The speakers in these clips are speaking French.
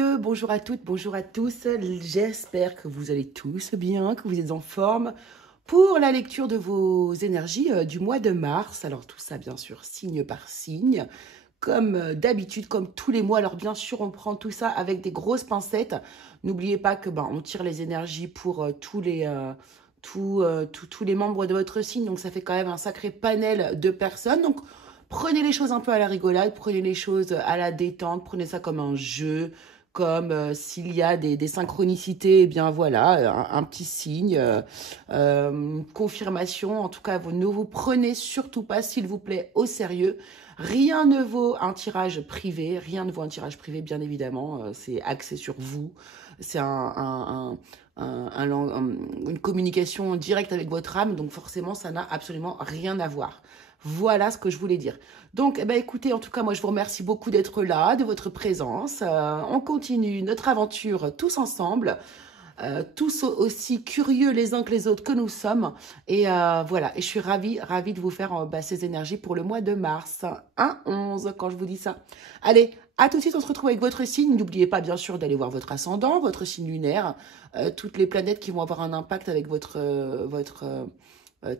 merveilleux, bonjour à toutes, bonjour à tous. J'espère que vous allez tous bien, que vous êtes en forme pour la lecture de vos énergies du mois de mars. Alors tout ça bien sûr signe par signe, comme d'habitude, comme tous les mois. Alors bien sûr on prend tout ça avec des grosses pincettes. N'oubliez pas que on tire les énergies pour tous les membres de votre signe, donc ça fait quand même un sacré panel de personnes. Donc prenez les choses un peu à la rigolade, prenez les choses à la détente, prenez ça comme un jeu, comme s'il y a des synchronicités, eh bien voilà, un petit signe, confirmation. En tout cas, vous ne vous prenez surtout pas, s'il vous plaît, au sérieux. Rien ne vaut un tirage privé, rien ne vaut un tirage privé, bien évidemment, c'est axé sur vous. C'est une communication directe avec votre âme, donc forcément, ça n'a absolument rien à voir. Voilà ce que je voulais dire. Donc, écoutez, en tout cas, moi, je vous remercie beaucoup d'être là, de votre présence. On continue notre aventure tous ensemble, tous aussi curieux les uns que les autres que nous sommes. Et voilà, et je suis ravie de vous faire ces énergies pour le mois de mars. 1-11, quand je vous dis ça. Allez, à tout de suite, on se retrouve avec votre signe. N'oubliez pas, bien sûr, d'aller voir votre ascendant, votre signe lunaire, toutes les planètes qui vont avoir un impact avec votre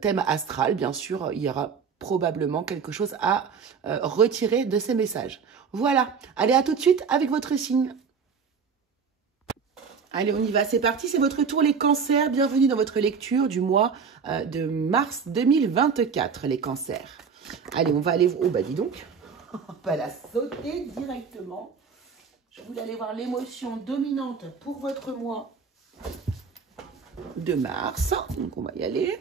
thème astral. Bien sûr, il y aura probablement quelque chose à retirer de ces messages. Voilà, allez, à tout de suite avec votre signe. Allez, on y va, c'est parti, c'est votre tour les cancers. Bienvenue dans votre lecture du mois de mars 2024, les cancers. Allez, on va aller... Oh, dis donc, on va la sauter directement. Je voulais aller voir l'émotion dominante pour votre mois de mars. Donc, on va y aller.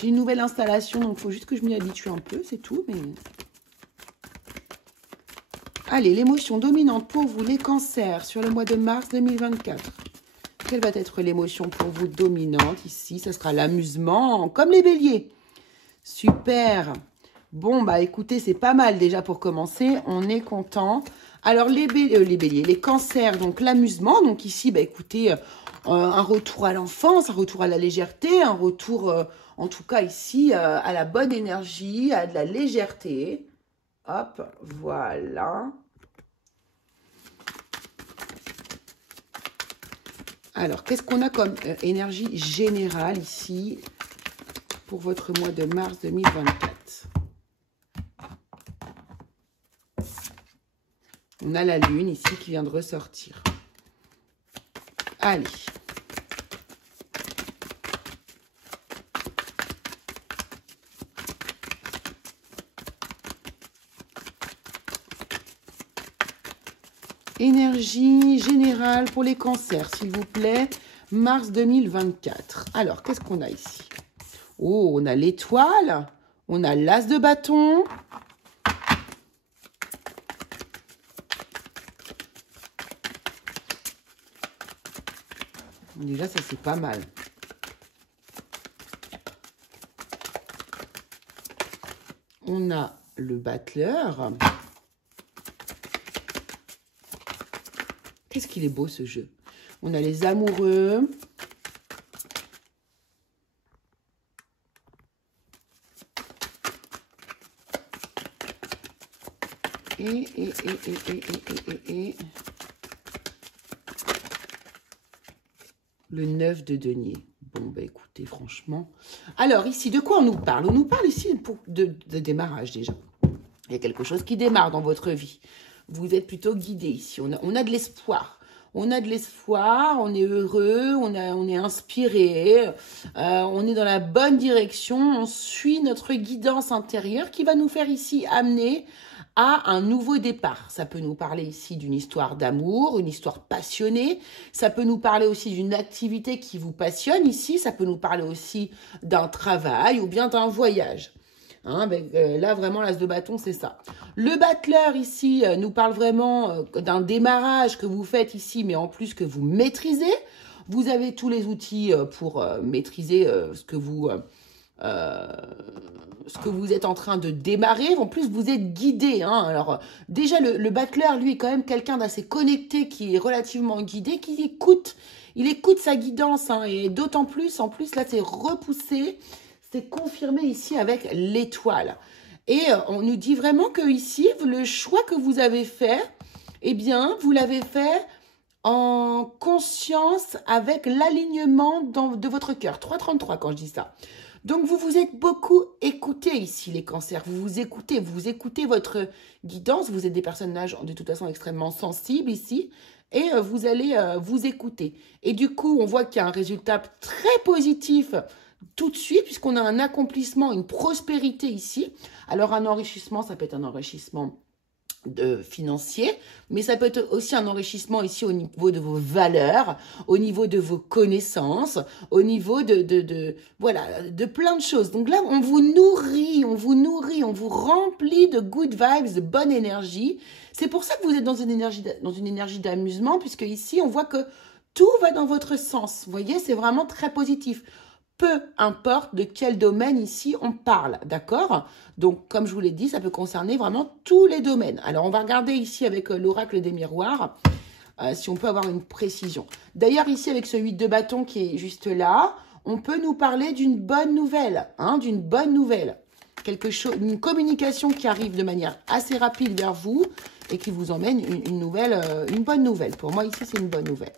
J'ai une nouvelle installation, donc il faut juste que je m'y habitue un peu, c'est tout. Mais... Allez, l'émotion dominante pour vous, les cancers, sur le mois de mars 2024. Quelle va être l'émotion pour vous dominante ici? Ça sera l'amusement, comme les béliers. Super. Bon, écoutez, c'est pas mal déjà pour commencer. On est content. Alors, les béliers, les cancers, donc l'amusement. Donc ici, écoutez, un retour à l'enfance, un retour à la légèreté, un retour... en tout cas, ici, à la bonne énergie, à de la légèreté. Hop, voilà. Alors, qu'est-ce qu'on a comme énergie générale ici pour votre mois de mars 2024? On a la lune ici qui vient de ressortir. Allez. Énergie générale pour les cancers, s'il vous plaît. Mars 2024. Alors, qu'est-ce qu'on a ici? Oh, on a l'étoile. On a l'as de bâton. Déjà, ça, c'est pas mal. On a le battleur. Qu'est-ce qu'il est beau, ce jeu. On a les amoureux. Et. Le 9 de denier. Bon, écoutez, franchement. Alors, ici, de quoi on nous parle? On nous parle ici de démarrage, déjà. Il y a quelque chose qui démarre dans votre vie. Vous êtes plutôt guidé ici. On a de l'espoir. On a de l'espoir, on est heureux, on est inspiré, on est dans la bonne direction. On suit notre guidance intérieure qui va nous faire ici amener à un nouveau départ. Ça peut nous parler ici d'une histoire d'amour, une histoire passionnée. Ça peut nous parler aussi d'une activité qui vous passionne ici. Ça peut nous parler aussi d'un travail ou bien d'un voyage. Là, vraiment, l'as de bâton, c'est ça. Le battleur, ici, nous parle vraiment d'un démarrage que vous faites ici, mais en plus que vous maîtrisez. Vous avez tous les outils pour maîtriser ce que vous êtes en train de démarrer. En plus, vous êtes guidé. Alors, déjà, le battleur, lui, est quand même quelqu'un d'assez connecté, qui est relativement guidé, qui écoute. Il écoute sa guidance, et d'autant plus, en plus, là, c'est repoussé. C'est confirmé ici avec l'étoile. Et on nous dit vraiment que ici, le choix que vous avez fait, eh bien, vous l'avez fait en conscience avec l'alignement de votre cœur. 3,33 quand je dis ça. Donc, vous vous êtes beaucoup écouté ici, les cancers. Vous écoutez votre guidance. Vous êtes des personnages de toute façon extrêmement sensibles ici. Et vous allez vous écouter. Et du coup, on voit qu'il y a un résultat très positif tout de suite, puisqu'on a un accomplissement, une prospérité ici. Alors, un enrichissement, ça peut être un enrichissement financier, mais ça peut être aussi un enrichissement ici au niveau de vos valeurs, au niveau de vos connaissances, au niveau voilà, de plein de choses. Donc là, on vous nourrit, on vous remplit de good vibes, de bonne énergie. C'est pour ça que vous êtes dans une énergie d'amusement, puisque ici, on voit que tout va dans votre sens. Vous voyez, c'est vraiment très positif. Peu importe de quel domaine ici on parle, d'accord? Donc, comme je vous l'ai dit, ça peut concerner vraiment tous les domaines. Alors, on va regarder ici avec l'oracle des miroirs, si on peut avoir une précision. D'ailleurs, ici, avec ce 8 de bâton qui est juste là, on peut nous parler d'une bonne nouvelle, hein, d'une bonne nouvelle. Quelque chose, une communication qui arrive de manière assez rapide vers vous et qui vous emmène une bonne nouvelle. Pour moi, ici, c'est une bonne nouvelle.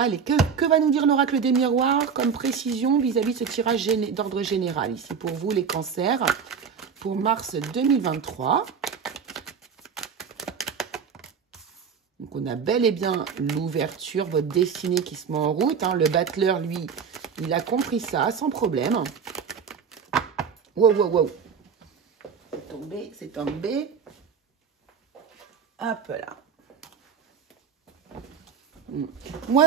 Allez, que va nous dire l'oracle des miroirs comme précision vis-à-vis de ce tirage d'ordre général ici pour vous, les cancers, pour mars 2023. Donc, on a bel et bien l'ouverture, votre destinée qui se met en route. Hein. Le battleur, lui, il a compris ça sans problème. Wow, wow, wow. C'est tombé. Hop là. Moi,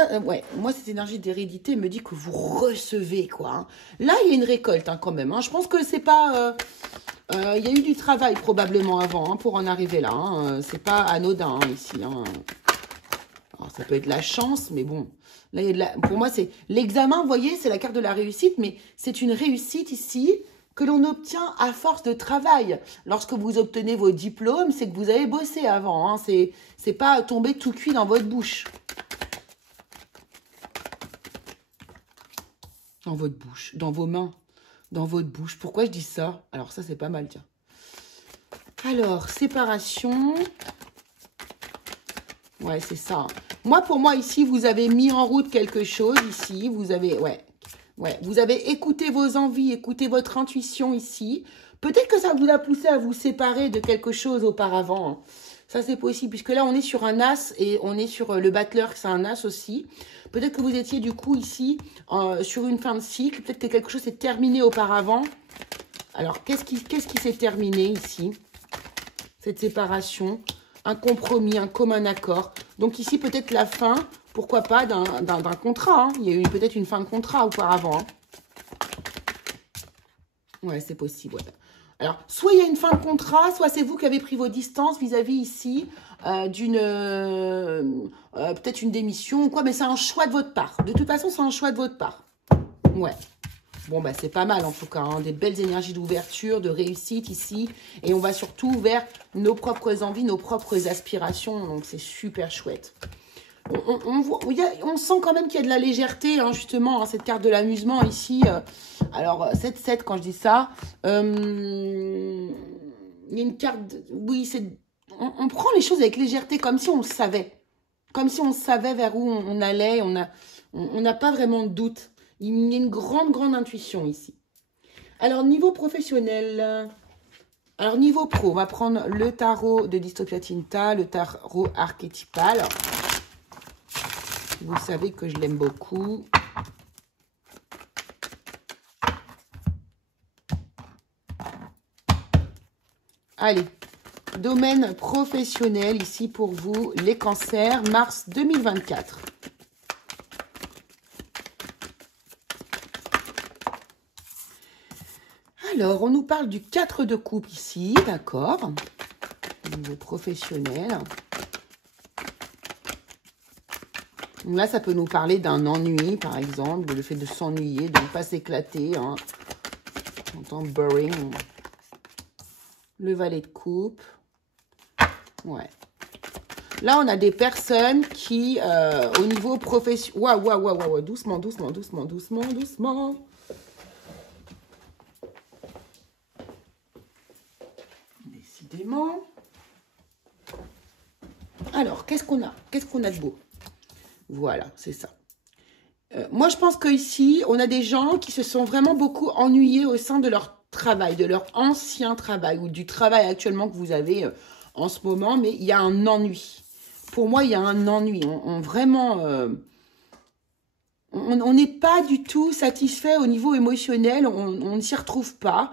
cette énergie d'hérédité me dit que vous recevez, quoi. Hein. Là, il y a une récolte, hein, quand même. Hein. Je pense que c'est pas... il y a eu du travail, probablement, avant, hein, pour en arriver là. Hein. C'est pas anodin, hein, ici. Hein. Alors, ça peut être de la chance, mais bon. Là, pour moi, c'est l'examen, vous voyez, c'est la carte de la réussite, mais c'est une réussite ici que l'on obtient à force de travail. Lorsque vous obtenez vos diplômes, c'est que vous avez bossé avant. Hein. C'est pas tombé tout cuit dans votre bouche. Dans votre bouche, dans vos mains, dans votre bouche. Pourquoi je dis ça? Alors ça, c'est pas mal, tiens. Alors, séparation. Ouais, c'est ça. Moi, pour moi, ici, vous avez mis en route quelque chose. Ici, vous avez... Ouais, vous avez écouté vos envies, écouté votre intuition ici. Peut-être que ça vous a poussé à vous séparer de quelque chose auparavant. Hein. Ça, c'est possible, puisque là, on est sur un as et on est sur le battleur, c'est un as aussi. Peut-être que vous étiez, du coup, ici, sur une fin de cycle. Peut-être que quelque chose s'est terminé auparavant. Alors, qu'est-ce qui s'est terminé ici? Cette séparation, un compromis, un commun accord. Donc, ici, peut-être la fin, pourquoi pas, d'un contrat. Hein. Il y a eu peut-être une fin de contrat auparavant. Hein. Ouais, c'est possible, ouais. Alors, soit il y a une fin de contrat, soit c'est vous qui avez pris vos distances vis-à-vis ici d'une peut-être une démission ou quoi, mais c'est un choix de votre part. De toute façon, c'est un choix de votre part. Ouais. Bon, bah c'est pas mal en tout cas. Hein. Des belles énergies d'ouverture, de réussite ici. Et on va surtout vers nos propres envies, nos propres aspirations. Donc, c'est super chouette. On sent quand même qu'il y a de la légèreté, hein, justement, hein, cette carte de l'amusement ici. Alors, 7-7, quand je dis ça, il y a une carte... Oui, c'est... On prend les choses avec légèreté, comme si on le savait. Comme si on savait vers où on allait. On n'a pas vraiment de doute. Il y a une grande intuition ici. Alors, niveau professionnel... Alors, niveau pro, on va prendre le tarot de Dystopia Tinta, le tarot archétypal. Vous savez que je l'aime beaucoup. Allez, domaine professionnel ici pour vous, les cancers, mars 2024. Alors, on nous parle du 4 de coupe ici, d'accord. Au niveau professionnel. Là, ça peut nous parler d'un ennui, par exemple, le fait de s'ennuyer, de ne pas s'éclater. Hein. On entend boring. Le valet de coupe. Ouais. Là, on a des personnes qui, au niveau professionnel... Waouh. Doucement. Décidément. éléments. Alors, qu'est-ce qu'on a? Qu'est-ce qu'on a de beau? Voilà, c'est ça. Moi, je pense qu'ici, on a des gens qui se sont vraiment beaucoup ennuyés au sein de leur travail, de leur ancien travail ou du travail actuellement que vous avez en ce moment, mais il y a un ennui. Pour moi, il y a un ennui. On n'est pas du tout satisfait au niveau émotionnel, on ne s'y retrouve pas.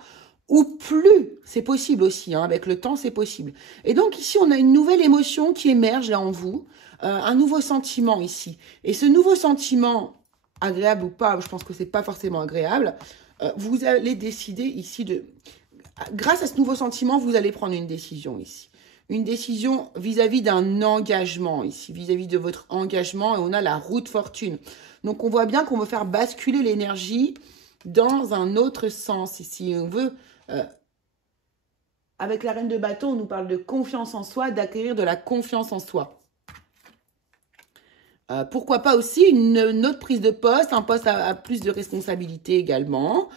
Ou plus, c'est possible aussi, hein, avec le temps, c'est possible. Et donc ici, on a une nouvelle émotion qui émerge là en vous, un nouveau sentiment ici. Et ce nouveau sentiment, agréable ou pas, je pense que c'est pas forcément agréable, vous allez décider ici de... Grâce à ce nouveau sentiment, vous allez prendre une décision ici. Une décision vis-à-vis d'un engagement ici, vis-à-vis de votre engagement. Et on a la roue de fortune. Donc on voit bien qu'on veut faire basculer l'énergie dans un autre sens ici. On veut... avec la reine de bâton, on nous parle de confiance en soi, d'acquérir de la confiance en soi. Pourquoi pas aussi une autre prise de poste, un poste à plus de responsabilité également.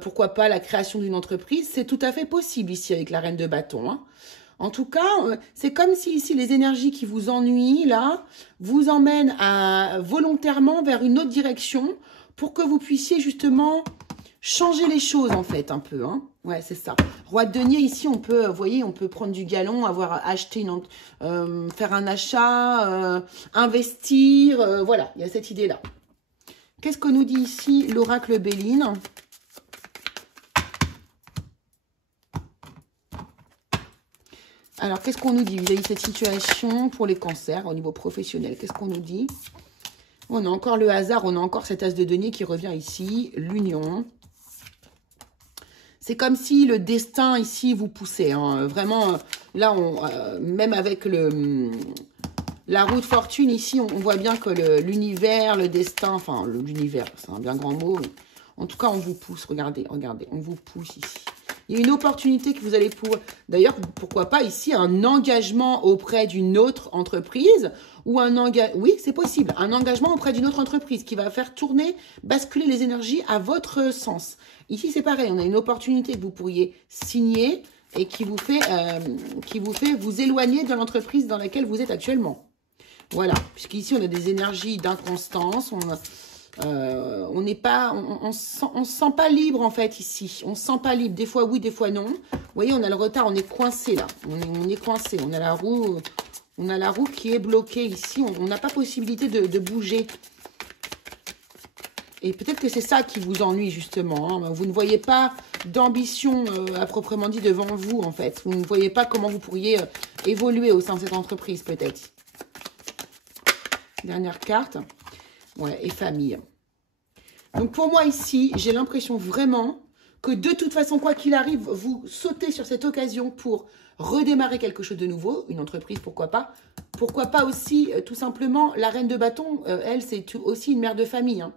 Pourquoi pas la création d'une entreprise, c'est tout à fait possible ici avec la reine de bâton. Hein. En tout cas, c'est comme si ici les énergies qui vous ennuient, là, vous emmènent volontairement vers une autre direction pour que vous puissiez justement changer les choses en fait un peu. Hein. Ouais, c'est ça. Roi de denier, ici, on peut, vous voyez, on peut prendre du galon, avoir acheté faire un achat, investir. Voilà, il y a cette idée-là. Qu'est-ce que nous dit ici l'oracle Béline? Alors, qu'est-ce qu'on nous dit vis-à-vis de cette situation pour les cancers au niveau professionnel? Qu'est-ce qu'on nous dit? On a encore le hasard, on a encore cet as de denier qui revient ici, l'union. C'est comme si le destin ici vous poussait. Hein. Vraiment, là, même avec la roue de fortune ici, on voit bien que l'univers, le destin, enfin l'univers, c'est un bien grand mot. Mais en tout cas, on vous pousse. Regardez, regardez, on vous pousse ici. Il y a une opportunité que vous allez pouvoir... D'ailleurs, pourquoi pas ici un engagement auprès d'une autre entreprise ou un engagement... Oui, c'est possible. Un engagement auprès d'une autre entreprise qui va faire tourner, basculer les énergies à votre sens. Ici, c'est pareil. On a une opportunité que vous pourriez signer et qui vous fait vous éloigner de l'entreprise dans laquelle vous êtes actuellement. Voilà. Puisqu'ici, on a des énergies d'inconstance. On n'est pas, on se sent pas libre en fait ici. On se sent pas libre. Des fois oui, des fois non. Vous voyez, on a le retard, on est coincé là. On est coincé. On a la roue qui est bloquée ici. On n'a pas possibilité de bouger. Et peut-être que c'est ça qui vous ennuie justement. Hein. Vous ne voyez pas d'ambition à proprement dit devant vous en fait. Vous ne voyez pas comment vous pourriez évoluer au sein de cette entreprise peut-être. Dernière carte. Ouais, et famille. Donc, pour moi, ici, j'ai l'impression vraiment que de toute façon, quoi qu'il arrive, vous sautez sur cette occasion pour redémarrer quelque chose de nouveau. Une entreprise, pourquoi pas. Pourquoi pas aussi, tout simplement, la reine de bâton, elle, c'est aussi une mère de famille. Hein.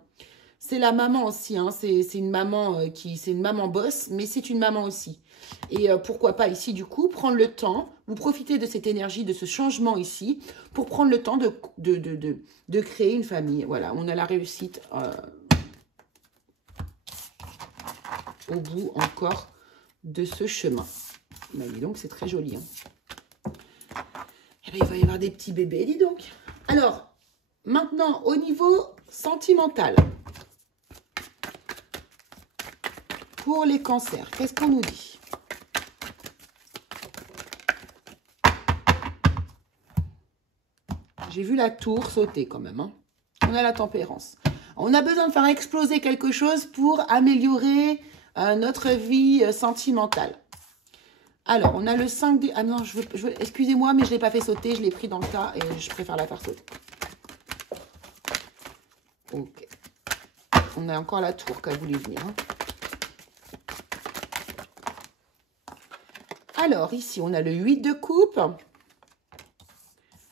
C'est la maman aussi. Hein. C'est une maman c'est une maman boss, mais c'est une maman aussi. Et pourquoi pas ici, du coup, prendre le temps, vous profitez de cette énergie, de ce changement ici, pour prendre le temps de créer une famille. Voilà, on a la réussite au bout encore de ce chemin. Ben, dis donc, c'est très joli. Hein. Et ben, il va y avoir des petits bébés, dis donc. Alors, maintenant, au niveau sentimental, pour les cancers, qu'est-ce qu'on nous dit ? J'ai vu la tour sauter quand même. Hein. On a la tempérance. On a besoin de faire exploser quelque chose pour améliorer notre vie sentimentale. Alors, on a le 5 des... Ah non, excusez-moi, mais je ne l'ai pas fait sauter. Je l'ai pris dans le tas et je préfère la faire sauter. Ok. On a encore la tour qu'elle voulait venir. Hein. Alors, ici, on a le 8 de coupe.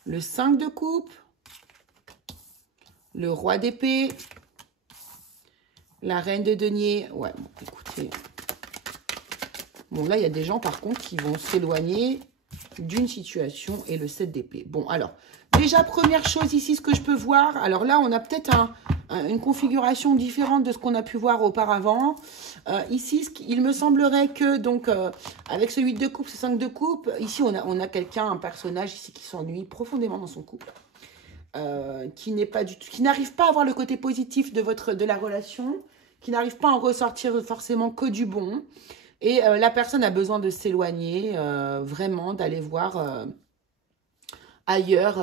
Le 5 de coupe, le roi d'épée, la reine de denier. Ouais, bon, écoutez. Bon, là, il y a des gens, par contre, qui vont s'éloigner d'une situation et le 7 d'épée. Bon, alors, déjà, première chose ici, ce que je peux voir. Alors là, on a peut-être une configuration différente de ce qu'on a pu voir auparavant. Ici, il me semblerait que, donc, avec ce 8 de coupe, ce 5 de coupe, ici, on a quelqu'un, un personnage ici qui s'ennuie profondément dans son couple. Qui n'est pas du tout, qui n'arrive pas à voir le côté positif de la relation, qui n'arrive pas à en ressortir forcément que du bon. Et la personne a besoin de s'éloigner, vraiment, d'aller voir ailleurs.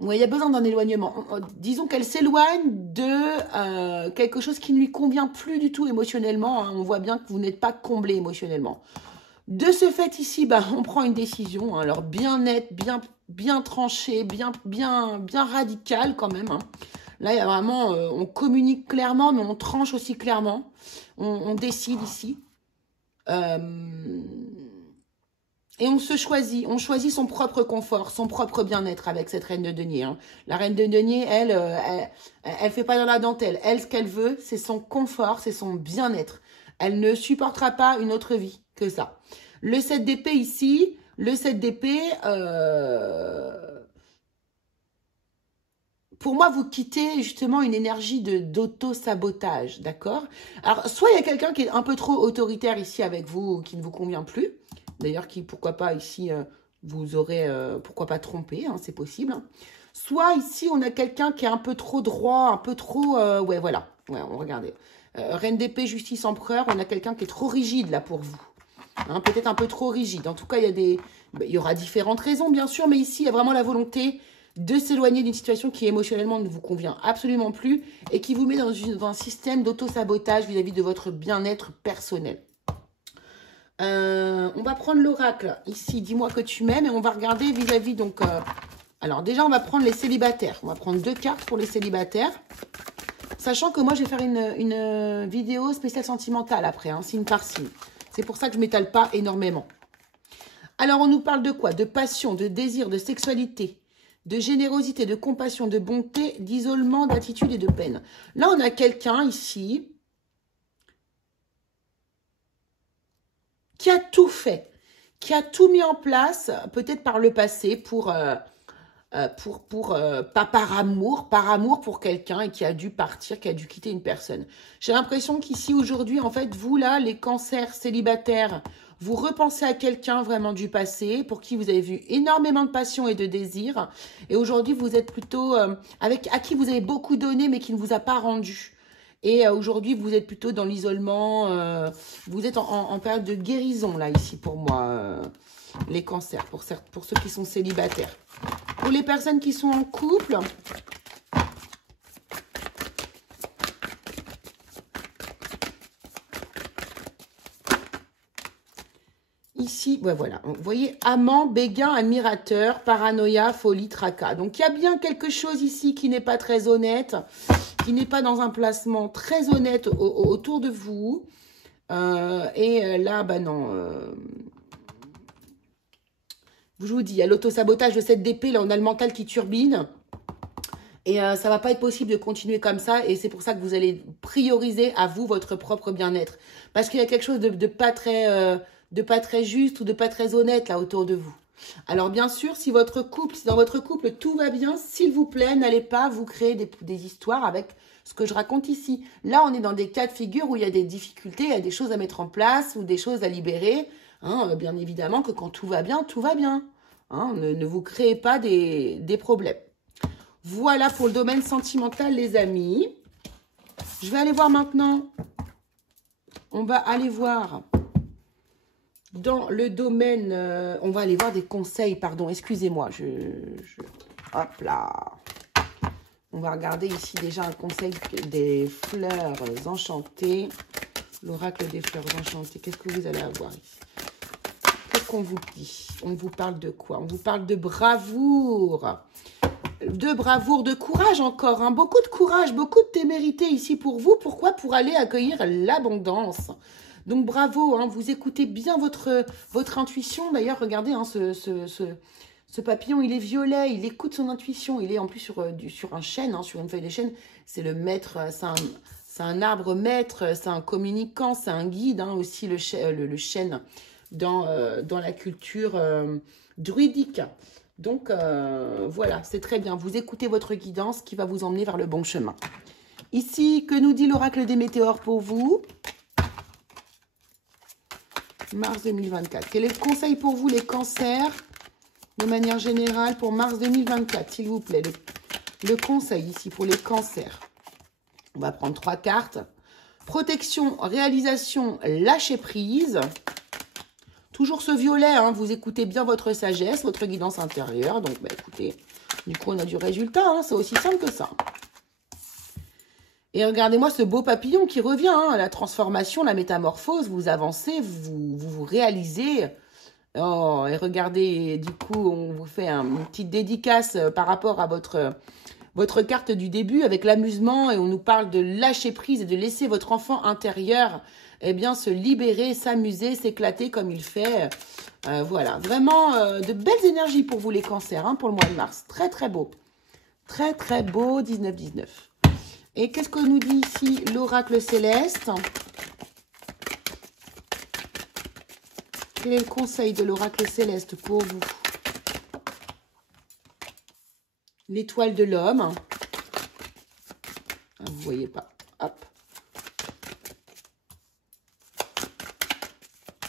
Ouais, il y a besoin d'un éloignement. Disons qu'elle s'éloigne de quelque chose qui ne lui convient plus du tout émotionnellement. Hein. On voit bien que vous n'êtes pas comblé émotionnellement. De ce fait, ici, bah, on prend une décision. Hein. Alors, bien nette, bien tranchée, bien radicale quand même. Hein. Là, il y a vraiment, on communique clairement, mais on tranche aussi clairement. On décide ici. Et on choisit son propre confort, son propre bien-être avec cette reine de denier. Hein. La reine de denier, elle fait pas dans la dentelle. Elle, ce qu'elle veut, c'est son confort, c'est son bien-être. Elle ne supportera pas une autre vie que ça. Le 7 d'épée ici, le 7 d'épée, pour moi, vous quittez justement une énergie d'auto-sabotage, d'accord? Alors, soit il y a quelqu'un qui est un peu trop autoritaire ici avec vous, qui ne vous convient plus. D'ailleurs, qui, pourquoi pas, ici, vous aurez, pourquoi pas, trompé, hein, c'est possible. Hein. Soit ici, on a quelqu'un qui est un peu trop droit, un peu trop... ouais, voilà. Ouais, on regardez. Reine d'épée, justice, empereur, on a quelqu'un qui est trop rigide, là, pour vous. Hein, peut-être un peu trop rigide. En tout cas, il y aura différentes raisons, bien sûr, mais ici, il y a vraiment la volonté de s'éloigner d'une situation qui émotionnellement ne vous convient absolument plus et qui vous met dans un système d'auto-sabotage vis-à-vis de votre bien-être personnel. On va prendre l'oracle ici, dis-moi que tu m'aimes, et on va regarder vis-à-vis donc... alors déjà, on va prendre les célibataires. On va prendre 2 cartes pour les célibataires. Sachant que moi, je vais faire une vidéo spéciale sentimentale après, hein, signe par signe. C'est pour ça que je ne m'étale pas énormément. Alors, on nous parle de quoi? De passion, de désir, de sexualité, de générosité, de compassion, de bonté, d'isolement, d'attitude et de peine. Là, on a quelqu'un ici qui a tout fait, qui a tout mis en place, peut-être par le passé, pas par amour pour quelqu'un et qui a dû partir, qui a dû quitter une personne. J'ai l'impression qu'ici, aujourd'hui, en fait, vous là, les cancers célibataires, vous repensez à quelqu'un vraiment du passé, pour qui vous avez vu énormément de passion et de désir. Et aujourd'hui, vous êtes plutôt à qui vous avez beaucoup donné, mais qui ne vous a pas rendu. Et aujourd'hui, vous êtes plutôt dans l'isolement. Vous êtes en période de guérison, là, ici, pour moi. Les cancers, pour ceux qui sont célibataires. Pour les personnes qui sont en couple, ici, ouais, voilà. Vous voyez, amant, béguin, admirateur, paranoïa, folie, tracas. Donc, il y a bien quelque chose ici qui n'est pas très honnête, qui n'est pas dans un placement très honnête autour de vous. Là, bah non... je vous dis, il y a l'autosabotage de cette d'épée, là, on a le mental qui turbine. Et ça va pas être possible de continuer comme ça. Et c'est pour ça que vous allez prioriser à vous votre propre bien-être. Parce qu'il y a quelque chose de pas très juste ou de pas très honnête là autour de vous. Alors bien sûr, si dans votre couple tout va bien, s'il vous plaît, n'allez pas vous créer des histoires avec ce que je raconte ici. Là, on est dans des cas de figure où il y a des difficultés, il y a des choses à mettre en place ou des choses à libérer. Hein, bien évidemment que quand tout va bien, tout va bien. Hein, ne vous créez pas des problèmes. Voilà pour le domaine sentimental, les amis. Je vais aller voir maintenant. On va aller voir dans le domaine... on va aller voir des conseils, pardon, excusez-moi. Hop là. On va regarder ici déjà un conseil des fleurs enchantées. L'oracle des fleurs enchantées. Qu'est-ce que vous allez avoir ici? Qu'est-ce qu'on vous dit? On vous parle de quoi? On vous parle de bravoure. De bravoure, de courage encore. Hein. Beaucoup de courage, beaucoup de témérité ici pour vous. Pourquoi? Pour aller accueillir l'abondance. Donc bravo, hein, vous écoutez bien votre intuition. D'ailleurs, regardez, hein, ce papillon, il est violet, il écoute son intuition. Il est en plus sur un chêne, hein, sur une feuille de chêne. C'est le maître, c'est un arbre maître, c'est un communicant, c'est un guide, hein, aussi le chêne dans la culture druidique. Donc, voilà, c'est très bien. Vous écoutez votre guidance qui va vous emmener vers le bon chemin. Ici, que nous dit l'oracle des météores pour vous? Mars 2024. Quel est le conseil pour vous, les cancers, de manière générale, pour mars 2024, s'il vous plaît? Le conseil ici pour les cancers. On va prendre 3 cartes. Protection, réalisation, lâcher prise. Toujours ce violet, hein, vous écoutez bien votre sagesse, votre guidance intérieure. Donc, bah, écoutez, du coup, on a du résultat. Hein, c'est aussi simple que ça. Et regardez-moi ce beau papillon qui revient. Hein, la transformation, la métamorphose, vous avancez, vous réalisez. Oh, et regardez, du coup, on vous fait une petite dédicace par rapport à votre carte du début avec l'amusement. Et on nous parle de lâcher prise et de laisser votre enfant intérieur se libérer, s'amuser, s'éclater comme il fait. Voilà, vraiment de belles énergies pour vous les cancers, hein, pour le mois de mars. Très, très beau. Très, très beau, 19-19. Et qu'est-ce que nous dit ici l'oracle céleste? Quel est le conseil de l'oracle céleste pour vous? L'étoile de l'homme. Ah, vous ne voyez pas. Hop.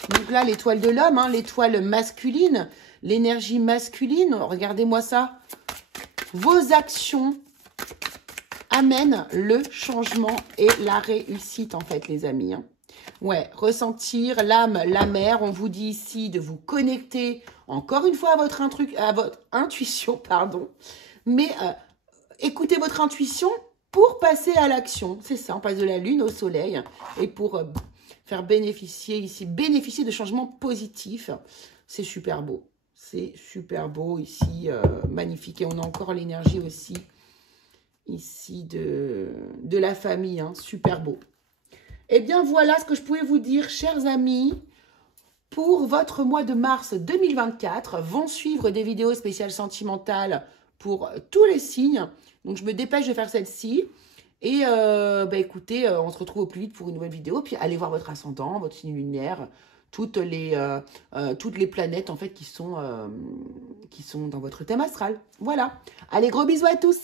Donc là, l'étoile de l'homme, hein, l'étoile masculine, l'énergie masculine. Regardez-moi ça. Vos actions amènent le changement et la réussite, en fait, les amis. Hein. Ouais, ressentir l'âme, la mer. On vous dit ici de vous connecter, encore une fois, à votre intuition, pardon. Mais écoutez votre intuition pour passer à l'action. C'est ça, on passe de la lune au soleil. Et pour faire bénéficier de changements positifs. C'est super beau. C'est super beau ici, magnifique. Et on a encore l'énergie aussi ici de la famille. Hein, super beau. Eh bien, voilà ce que je pouvais vous dire, chers amis. Pour votre mois de mars 2024, vont suivre des vidéos spéciales sentimentales pour tous les signes. Donc, je me dépêche de faire celle-ci. Et écoutez, on se retrouve au plus vite pour une nouvelle vidéo. Puis, allez voir votre ascendant, votre signe lunaire, toutes les planètes, en fait, qui sont dans votre thème astral. Voilà. Allez, gros bisous à tous.